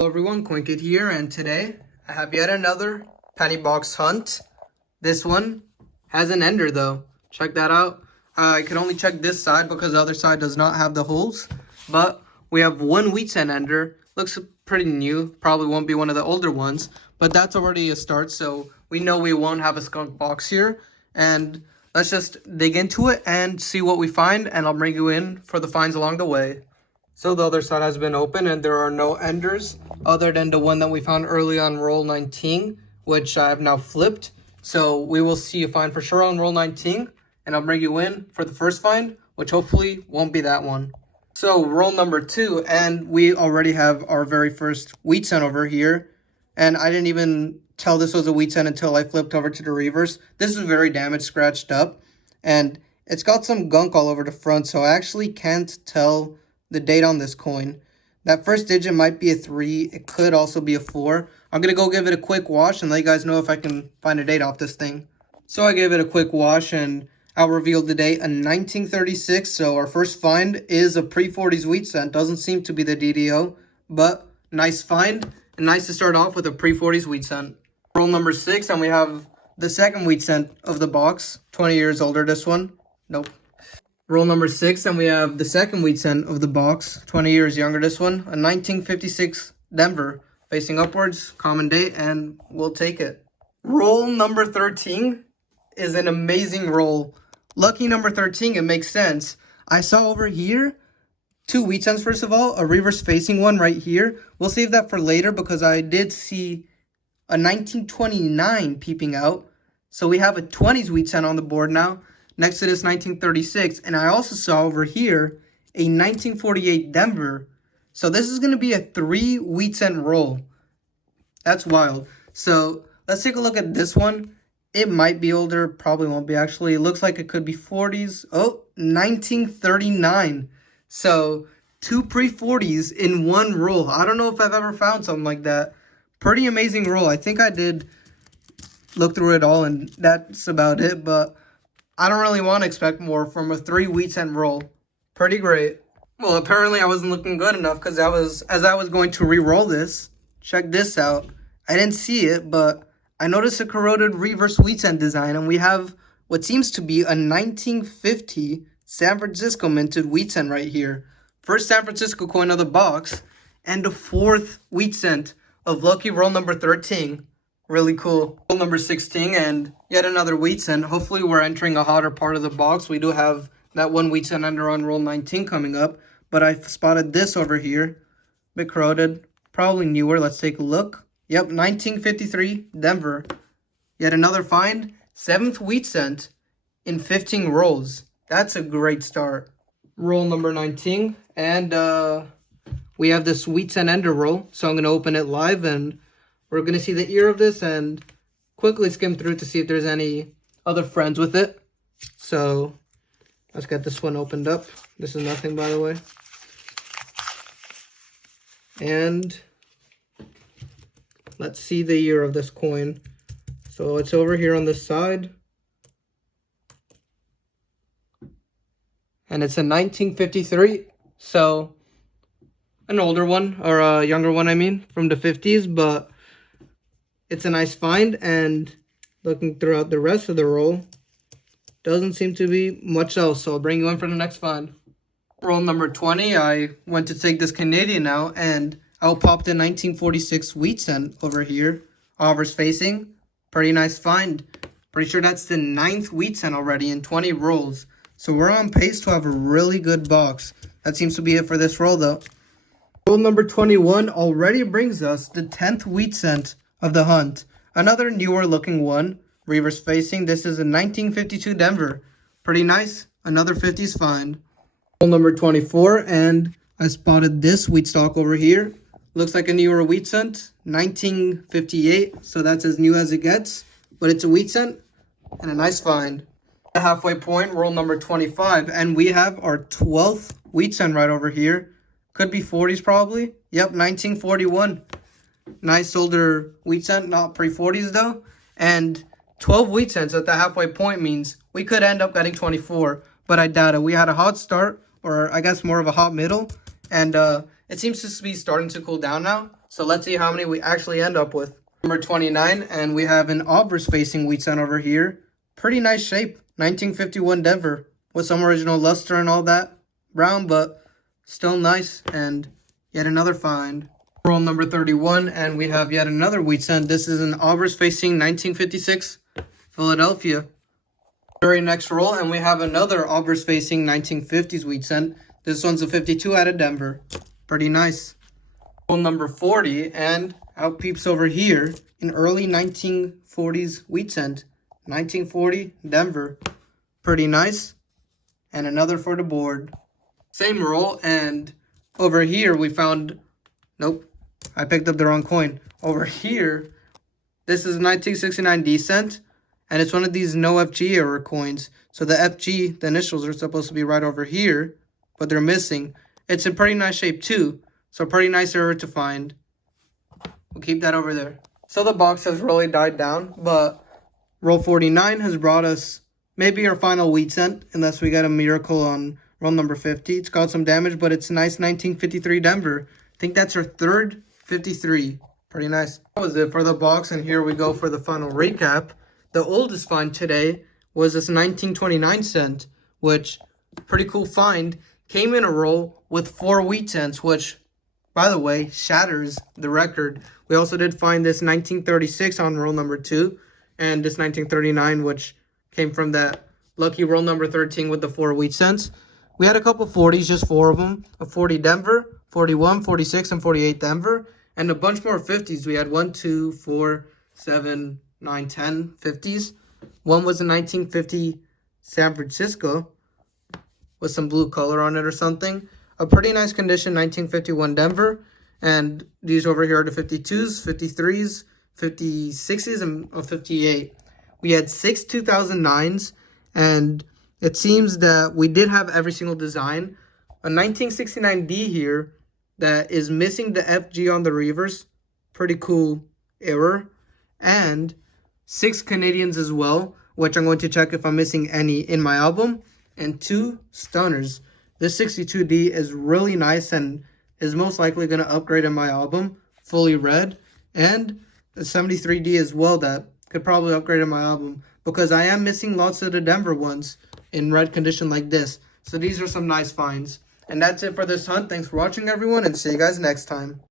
Hello everyone, CoinKid here, and today I have yet another penny box hunt. This one has an ender though. Check that out. I can only check this side because the other side does not have the holes. But we have one wheat cent ender. Looks pretty new. Probably won't be one of the older ones, but that's already a start. So we know we won't have a skunk box here. And let's just dig into it and see what we find, and I'll bring you in for the finds along the way. So the other side has been open and there are no enders other than the one that we found early on roll 19, which I have now flipped. So we will see a find for sure on roll 19, and I'll bring you in for the first find, which hopefully won't be that one. So roll number 2, and we already have our very first wheat cent over here. And I didn't even tell this was a wheat cent until I flipped over to the reverse. This is very damaged, scratched up, and it's got some gunk all over the front, so I actually can't tell the date on this coin. That first digit might be a 3. It could also be a 4. I'm going to go give it a quick wash and let you guys know if I can find a date off this thing. So I gave it a quick wash and I'll reveal the date in 1936. So our first find is a pre-40s wheat cent. Doesn't seem to be the DDO, but nice find. And nice to start off with a pre-40s wheat cent. Roll number 6, and we have the second wheat cent of the box. 20 years older, this one. Nope. Roll number 6, and we have the second wheat cent of the box, 20 years younger this one, a 1956 Denver, facing upwards, common date, and we'll take it. Roll number 13 is an amazing roll. Lucky number 13, it makes sense. I saw over here 2 wheat cents first of all, a reverse facing one right here. We'll save that for later because I did see a 1929 peeping out. So we have a 20s wheat cent on the board now. Next to this 1936, and I also saw over here a 1948 Denver. So this is going to be a 3 wheat cent roll. That's wild. So let's take a look at this one. It might be older, probably won't be actually. It looks like it could be 40s. Oh, 1939. So 2 pre-40s in one roll. I don't know if I've ever found something like that. Pretty amazing roll. I think I did look through it all, and that's about it, but I don't really want to expect more from a 3 wheat cent roll. Pretty great. Well, apparently I wasn't looking good enough because as I was going to re-roll this, check this out. I didn't see it, but I noticed a corroded reverse wheat cent design, and we have what seems to be a 1950 San Francisco minted wheat cent right here. First San Francisco coin of the box, and the 4th wheat cent of lucky roll number 13. Really cool. Roll number 16, and yet another wheat cent. Hopefully we're entering a hotter part of the box. We do have that one wheat cent under on roll 19 coming up, but I spotted this over here. Bit corroded, probably newer. Let's take a look. Yep, 1953 Denver. Yet another find. 7th wheat cent in 15 rolls. That's a great start. Roll number 19, and we have this wheat cent ender roll. So I'm going to open it live, and we're going to see the ear of this and quickly skim through to see if there's any other friends with it. So let's get this one opened up. This is nothing, by the way. And let's see the ear of this coin. So it's over here on this side. And it's a 1953. So an older one, or a younger one, I mean, from the 50s, but it's a nice find, and looking throughout the rest of the roll, doesn't seem to be much else, so I'll bring you in for the next find. Roll number 20, I went to take this Canadian now, and I'll pop the 1946 wheat cent over here. Reverse facing, pretty nice find. Pretty sure that's the 9th wheat cent already in 20 rolls. So we're on pace to have a really good box. That seems to be it for this roll though. Roll number 21 already brings us the 10th wheat cent of the hunt. Another newer looking one, reverse facing. This is a 1952 Denver. Pretty nice. Another 50s find. Roll number 24, and I spotted this wheat stock over here. Looks like a newer wheat cent, 1958. So that's as new as it gets, but it's a wheat cent and a nice find. The halfway point, roll number 25, and we have our 12th wheat cent right over here. Could be 40s probably. Yep, 1941. Nice older wheat cent, not pre-40s though. And 12 wheat cents at the halfway point means we could end up getting 24, but I doubt it. We had a hot start, or I guess more of a hot middle, and it seems to be starting to cool down now. So let's see how many we actually end up with. Number 29, and we have an obverse facing wheat cent over here. Pretty nice shape. 1951 Denver with some original luster and all that. Brown, but still nice. And yet another find. Roll number 31, and we have yet another wheat cent. This is an obverse facing 1956 Philadelphia. Very next roll, and we have another obverse facing 1950s wheat cent. This one's a 52 out of Denver. Pretty nice. Roll number 40, and out peeps over here an early 1940s wheat cent. 1940 Denver. Pretty nice. And another for the board. Same roll, and over here we found, nope, I picked up the wrong coin. Over here, this is 1969 D cent, and it's one of these no FG error coins. So the FG, the initials are supposed to be right over here, but they're missing. It's in pretty nice shape too, so pretty nice error to find. We'll keep that over there. So the box has really died down, but roll 49 has brought us maybe our final wheat cent, unless we got a miracle on roll number 50. It's got some damage, but it's a nice 1953 Denver. I think that's our third 53. Pretty nice. That was it for the box, and here we go for the final recap. The oldest find today was this 1929 cent, which, pretty cool find. Came in a roll with 4 wheat cents, which, by the way, shatters the record. We also did find this 1936 on roll number 2, and this 1939, which came from that lucky roll number 13 with the 4 wheat cents. We had a couple 40s, just 4 of them. A 40 Denver, 41, 46, and 48 Denver. And a bunch more 50s. We had 1, 2, 4, 7, 9, 10 50s. One was a 1950 San Francisco with some blue color on it or something. A pretty nice condition 1951 Denver. And these over here are the 52s, 53s, 56s, and a 58. We had 6 2009s, and it seems that we did have every single design. A 1969D here that is missing the FG on the reverse. Pretty cool error. And 6 Canadians as well, which I'm going to check if I'm missing any in my album. And 2 Stunners. This 62D is really nice and is most likely going to upgrade in my album. Fully red. And a 73D as well that could probably upgrade in my album, because I am missing lots of the Denver ones in red condition like this. So these are some nice finds. And that's it for this hunt. Thanks for watching, everyone, and see you guys next time.